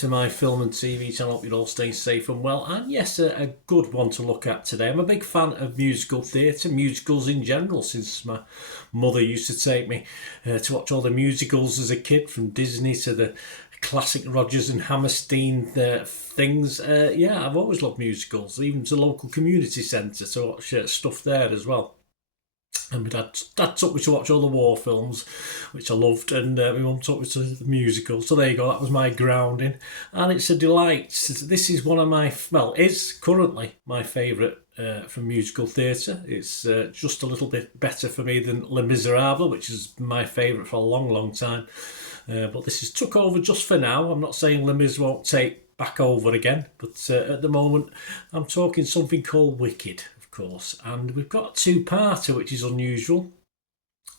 to my film and TV channel. Hope you're all staying safe and well. And yes, a good one to look at today. I'm a big fan of musical theatre, musicals in general, since my mother used to take me to watch all the musicals as a kid, from Disney to the classic Rodgers and Hammerstein things. I've always loved musicals, even to the local community centre to watch stuff there as well. And my dad took me to watch all the war films, which I loved, and my mum took me to the musical. So there you go, that was my grounding. And it's a delight. This is one of my, is currently my favourite from musical theatre. It's just a little bit better for me than Les Miserables, which is my favourite for a long, long time. But this has took over just for now. I'm not saying Les Mis won't take back over again, but at the moment I'm talking something called Wicked, course, and we've got a two-parter, which is unusual.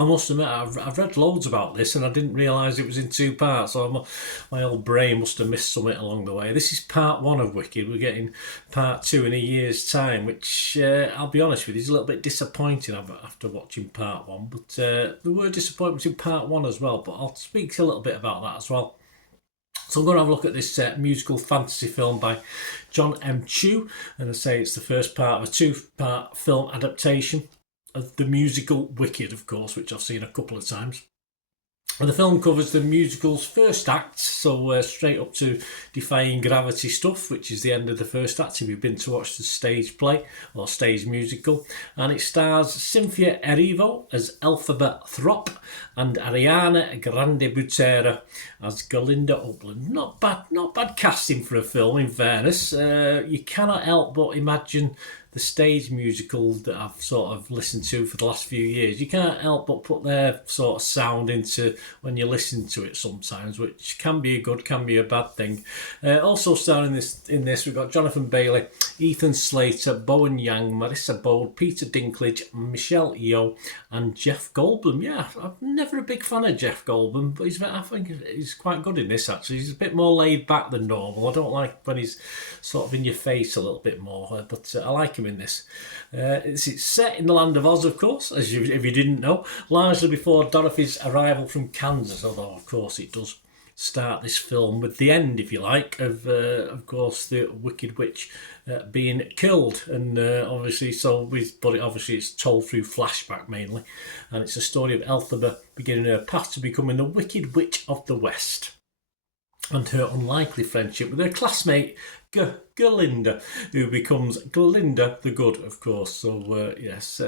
I must admit, I've read loads about this and I didn't realise it was in two parts, so my old brain must have missed something along the way. This is part one of Wicked. We're getting part two in a year's time, which I'll be honest with you, is a little bit disappointing after watching part one, but there were disappointments in part one as well, but I'll speak a little bit about that as well. So I'm going to have a look at this musical fantasy film by John M. Chu, and I say it's the first part of a two-part film adaptation of the musical Wicked, of course, which I've seen a couple of times. And the film covers the musical's first act, so straight up to Defying Gravity stuff, which is the end of the first act if you've been to watch the stage play or stage musical. And it stars Cynthia Erivo as Elphaba Throp and Ariana Grande Butera as Galinda Upland. Not bad casting for a film, in fairness. You cannot help but imagine the stage musical that I've sort of listened to for the last few years. You can't help but put their sort of sound into when you listen to it sometimes, which can be a good, can be a bad thing. Also starring in this, we've got Jonathan Bailey, Ethan Slater, Bowen Yang, Marissa Bold, Peter Dinklage, Michelle Yeoh, and Jeff Goldblum. Yeah, I'm never a big fan of Jeff Goldblum, but I think he's quite good in this, actually. He's a bit more laid back than normal. I don't like when he's sort of in your face a little bit more, but I like him in this. It's set in the land of Oz, of course, if you didn't know, largely before Dorothy's arrival from Kansas, although of course it does start this film with the end, if you like, of course the Wicked Witch being killed, and obviously it's told through flashback mainly, and it's a story of Elphaba beginning her path to becoming the Wicked Witch of the West, and her unlikely friendship with her classmate Galinda, who becomes Glinda the Good, of course. So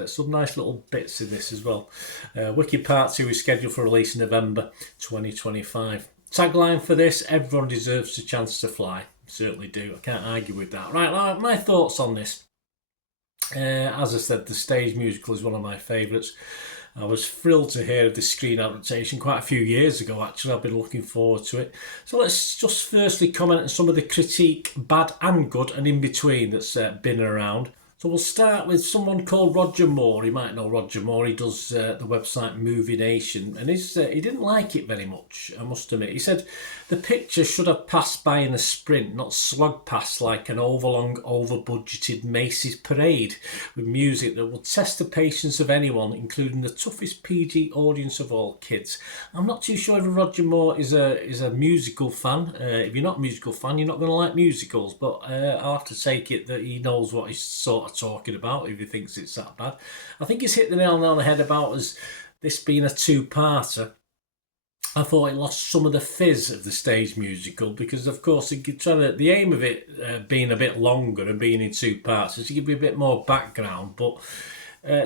some nice little bits in this as well. Wicked Part 2 is scheduled for release in November 2025. Tagline for this: everyone deserves a chance to fly. Certainly do. I can't argue with that. Right, my thoughts on this. As I said, the stage musical is one of my favourites. I was thrilled to hear of this screen adaptation quite a few years ago, actually. I've been looking forward to it. So let's just firstly comment on some of the critique, bad and good, and in between that's been around. So we'll start with someone called Roger Moore. You might know Roger Moore. He does the website Movie Nation, and he didn't like it very much, I must admit. He said the picture should have passed by in a sprint, not slug past like an overlong, over-budgeted Macy's parade with music that will test the patience of anyone, including the toughest PG audience of all, kids. I'm not too sure if Roger Moore is a musical fan. If you're not a musical fan, you're not going to like musicals, but I'll have to take it that he knows what he's sort of talking about if he thinks it's that bad. I think he's hit the nail on the head about this being a two-parter. I thought it lost some of the fizz of the stage musical because, of course, the aim of it being a bit longer and being in two parts is to give you a bit more background, but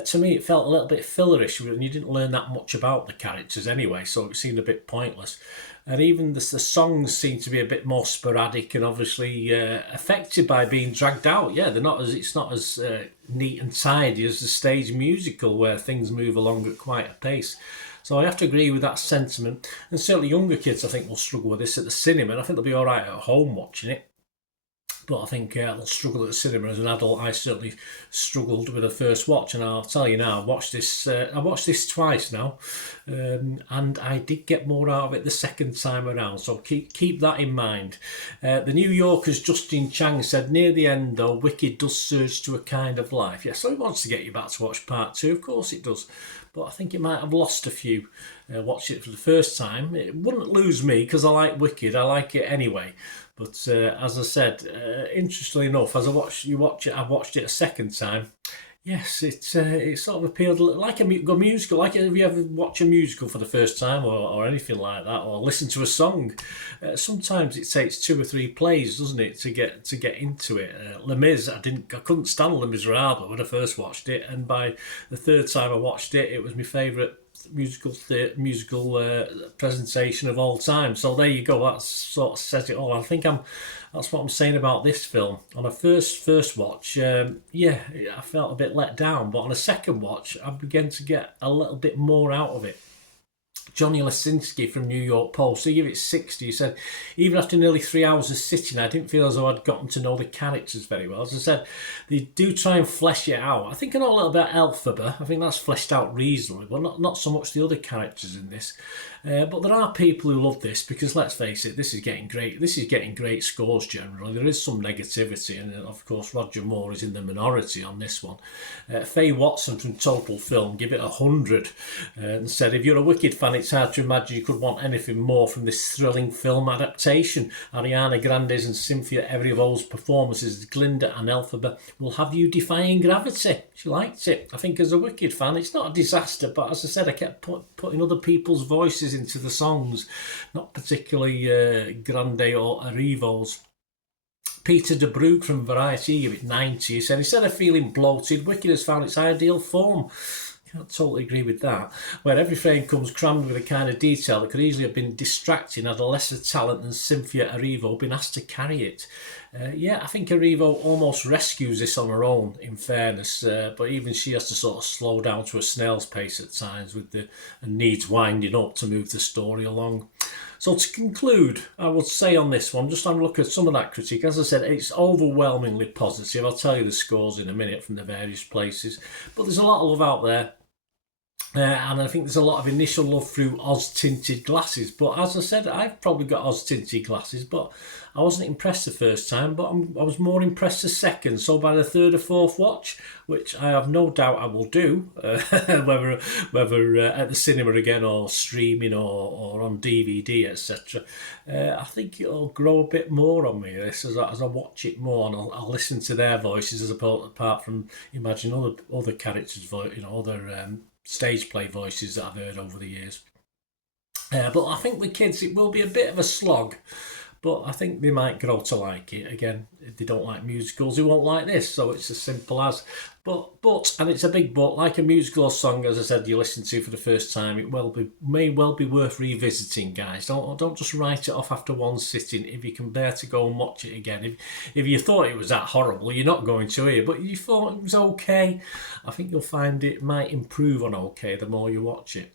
to me it felt a little bit fillerish and you didn't learn that much about the characters anyway, so it seemed a bit pointless. And even the songs seem to be a bit more sporadic and obviously affected by being dragged out. Yeah, it's not as neat and tidy as the stage musical where things move along at quite a pace. So I have to agree with that sentiment. And certainly younger kids, I think, will struggle with this at the cinema. And I think they'll be all right at home watching it. But I think they'll struggle at the cinema. As an adult, I certainly struggled with the first watch, and I'll tell you now, I watched this twice now, and I did get more out of it the second time around. So keep that in mind. The New Yorker's Justin Chang said, near the end though, Wicked does surge to a kind of life. Yeah, so it wants to get you back to watch part two. Of course it does. But I think it might have lost a few. Watch it for the first time. It wouldn't lose me because I like Wicked. I like it anyway. But as I said, interestingly enough, as I watched it a second time. Yes, it sort of appealed like a good musical. Like, have you ever watched a musical for the first time, or anything like that, or listen to a song? Sometimes it takes two or three plays, doesn't it, to get into it. Les Mis, I couldn't stand Les Miserables when I first watched it, and by the third time I watched it, it was my favourite musical presentation of all time. So there you go. That sort of says it all. That's what I'm saying about this film. On a first watch, I felt a bit let down, but on a second watch, I began to get a little bit more out of it. Johnny Lasinski from New York Post, he gave it 60. He said, even after nearly 3 hours of sitting, I didn't feel as though I'd gotten to know the characters very well. As I said, they do try and flesh it out. I think I know a little bit about Elphaba. I think that's fleshed out reasonably, but not so much the other characters in this. But there are people who love this because, let's face it, this is getting great scores generally. There is some negativity, and of course Roger Moore is in the minority on this one. Faye Watson from Total Film gave it 100 and said, if you're a Wicked fan, it's hard to imagine you could want anything more from this thrilling film adaptation. Ariana Grande's and Cynthia Erivo's performances as Glinda and Elphaba will have you defying gravity. She liked it. I think as a Wicked fan, it's not a disaster, but as I said, I kept putting other people's voices into the songs, not particularly Grande or Erivo's. Peter de Broek from Variety gave it 90. He said, instead of feeling bloated, Wicked has found its ideal form. Can't totally agree with that. Where every frame comes crammed with a kind of detail that could easily have been distracting had a lesser talent than Cynthia Erivo been asked to carry it. I think Erivo almost rescues this on her own, in fairness, but even she has to sort of slow down to a snail's pace at times and needs winding up to move the story along. So to conclude, I would say on this one, just have a look at some of that critique. As I said, it's overwhelmingly positive. I'll tell you the scores in a minute from the various places. But there's a lot of love out there. And I think there's a lot of initial love through Oz-tinted glasses. But as I said, I've probably got Oz-tinted glasses, but I wasn't impressed the first time, but I was more impressed the second. So by the third or fourth watch, which I have no doubt I will do, whether at the cinema again or streaming or on DVD, etc., I think it'll grow a bit more on me this as I watch it more, and I'll listen to their voices apart from imagine other characters' other stage play voices that I've heard over the years. But I think with kids it will be a bit of a slog, but I think they might grow to like it. Again, if they don't like musicals, they won't like this, so it's as simple as. But and it's a big but, like a musical or song, as I said, you listen to for the first time, may well be worth revisiting, guys. Don't just write it off after one sitting. If you can bear to go and watch it again, if you thought it was that horrible, you're not going to hear, but you thought it was okay, I think you'll find it might improve on okay the more you watch it.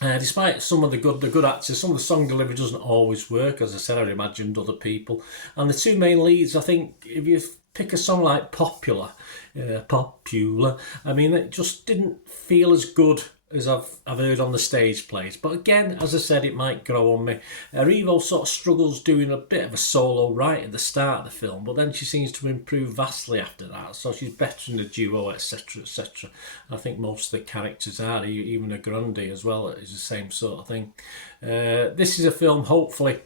Despite some of the good actors, some of the song delivery doesn't always work. As I said, I imagined other people. And the two main leads, I think, if you pick a song like Popular, I mean, it just didn't feel as good as I've heard on the stage plays. But again, as I said, it might grow on me. Erivo sort of struggles doing a bit of a solo right at the start of the film, but then she seems to improve vastly after that. So she's better in the duo, etc., etc. I think most of the characters are, even a Grande as well, is the same sort of thing. This is a film, hopefully,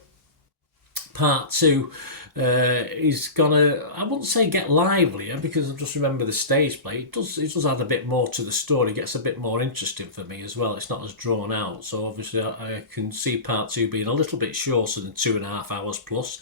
part two is gonna, I wouldn't say get livelier, because I just remember the stage play. It does add a bit more to the story. It gets a bit more interesting for me as well. It's not as drawn out. So obviously I can see part two being a little bit shorter than 2.5 hours plus.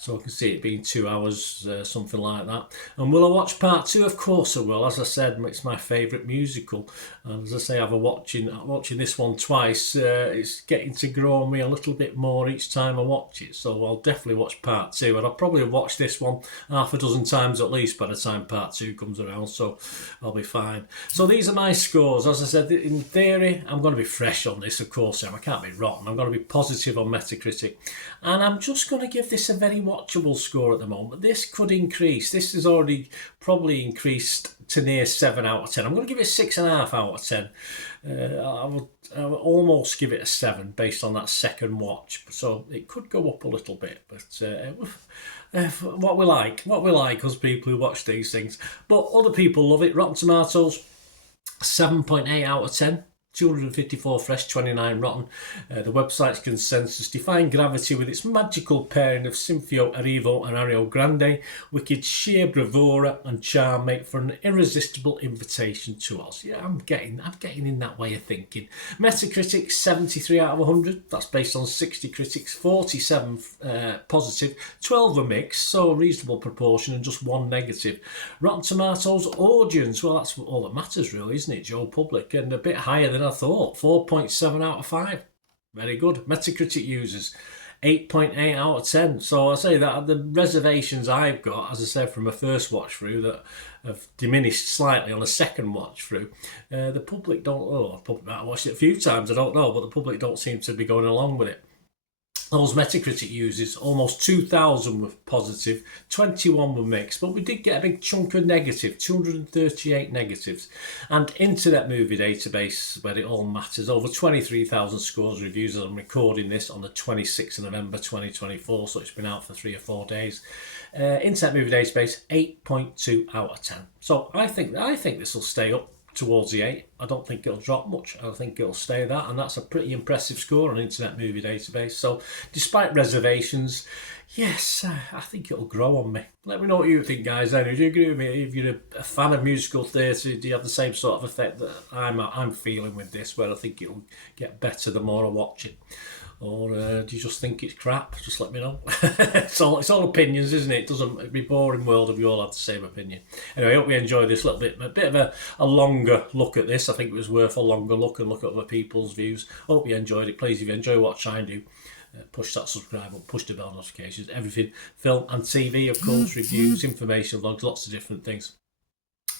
So I can see it being 2 hours, something like that. And will I watch part two? Of course I will. As I said, it's my favourite musical. And as I say, I'm watching this one twice. It's getting to grow on me a little bit more each time I watch it. So I'll definitely watch part two. And I'll probably watch this one half a dozen times at least by the time part two comes around. So I'll be fine. So these are my scores. As I said, in theory, I'm going to be fresh on this, of course. I can't be rotten. I'm going to be positive on Metacritic. And I'm just going to give this a very watchable score at the moment. This could increase. This has already probably increased to near 7 out of 10. I'm going to give it 6.5 out of 10. I will almost give it a 7 based on that second watch. So it could go up a little bit, but what we like us people who watch these things. But other people love it. Rotten Tomatoes, 7.8 out of 10. 254 fresh, 29 rotten. The website's consensus: defying gravity with its magical pairing of Sinfio Arrivo and Ario Grande, wicked sheer bravura and charm make for an irresistible invitation to us. Yeah, I'm getting in that way of thinking. Metacritic 73 out of 100. That's based on 60 critics, 47 positive, 12 are mixed, so a reasonable proportion, and just 1 negative. Rotten Tomatoes audience, well, that's all that matters really, isn't it, Joe Public? And a bit higher than I thought, 4.7 out of 5. Very good. Metacritic users, 8.8 out of 10. So I say that the reservations I've got, as I said, from a first watch through, that have diminished slightly on a second watch through. The public don't, the public might have watched it a few times, I don't know, but the public don't seem to be going along with it. Those Metacritic users, almost 2,000 were positive, 21 were mixed, but we did get a big chunk of negative, 238 negatives. And Internet Movie Database, where it all matters, over 23,000 scores reviews as I'm recording this on the 26th of November 2024, so it's been out for 3 or 4 days. Internet Movie Database, 8.2 out of 10. So I think this will stay up towards the 8. I don't think it'll drop much. I think it'll stay that, and that's a pretty impressive score on Internet Movie Database. So despite reservations, yes, I think it'll grow on me. Let me know what you think, guys. Do you agree with me? If you're a fan of musical theatre, do you have the same sort of effect that I'm feeling with this, where I think it'll get better the more I watch it? Or do you just think it's crap? Just let me know. It's all opinions, isn't it? It'd be a boring world if you all had the same opinion. Anyway, I hope you enjoyed this little bit, a bit of a longer look at this. I think it was worth a longer look and look at other people's views. I hope you enjoyed it. Please, if you enjoy what I do, push that subscribe button, push the bell notifications, everything, film and TV, of course, reviews, information vlogs, lots of different things.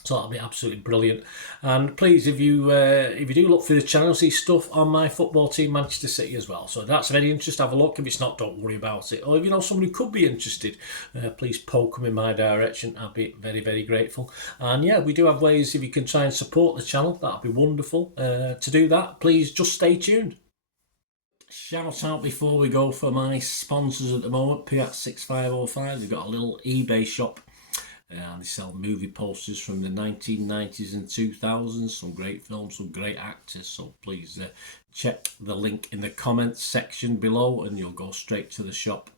So that'll be absolutely brilliant. And please, if you do look through the channel, see stuff on my football team, Manchester City, as well. So if that's of any interest, have a look. If it's not, don't worry about it. Or if you know somebody who could be interested, please poke them in my direction. I'll be very, very grateful. And yeah, we do have ways, if you can try and support the channel, that'll be wonderful. To do that, please just stay tuned. Shout out before we go for my sponsors at the moment, Piat6505. They've got a little eBay shop. And they sell movie posters from the 1990s and 2000s, some great films, some great actors. So please check the link in the comments section below and you'll go straight to the shop.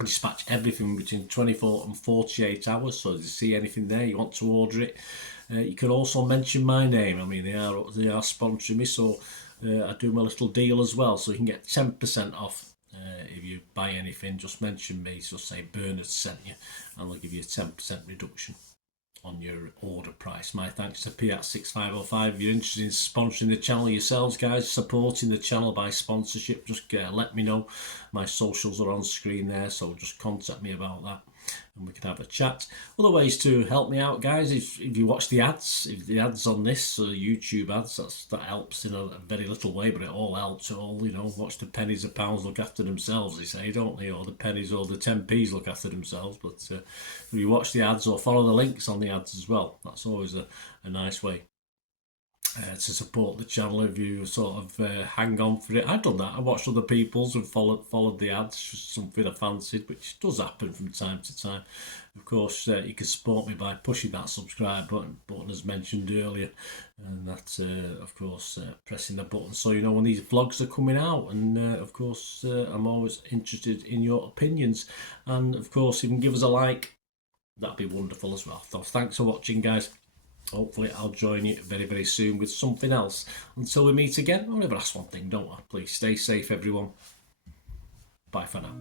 I dispatch everything between 24 and 48 hours, so if you see anything there, you want to order it, you can also mention my name. I mean, they are sponsoring me, so I do my little deal as well, so you can get 10% off. If you buy anything, just mention me, just say Bernard sent you, and they'll give you a 10% reduction on your order price. My thanks to Piat6505. If you're interested in sponsoring the channel yourselves, guys, supporting the channel by sponsorship, just let me know. My socials are on screen there, so just contact me about that and we can have a chat. Other ways to help me out, guys, if you watch the ads, if the ads on this YouTube ads, that helps in a very little way, but it all helps. Watch the pennies and pounds look after themselves, they say, don't they? Or the pennies or the 10p's look after themselves. But if you watch the ads or follow the links on the ads as well, that's always a nice way to support the channel. If you sort of hang on for it, I've done that. I watched other people's and followed the ads, just something I fancied, which does happen from time to time. Of course, you can support me by pushing that subscribe button as mentioned earlier, and that's of course pressing the button so you know when these vlogs are coming out. And of course, I'm always interested in your opinions, and of course, if you can give us a like, that'd be wonderful as well. So thanks for watching, guys. Hopefully I'll join you very, very soon with something else. Until we meet again, I'll never ask one thing, don't I? Please stay safe, everyone. Bye for now.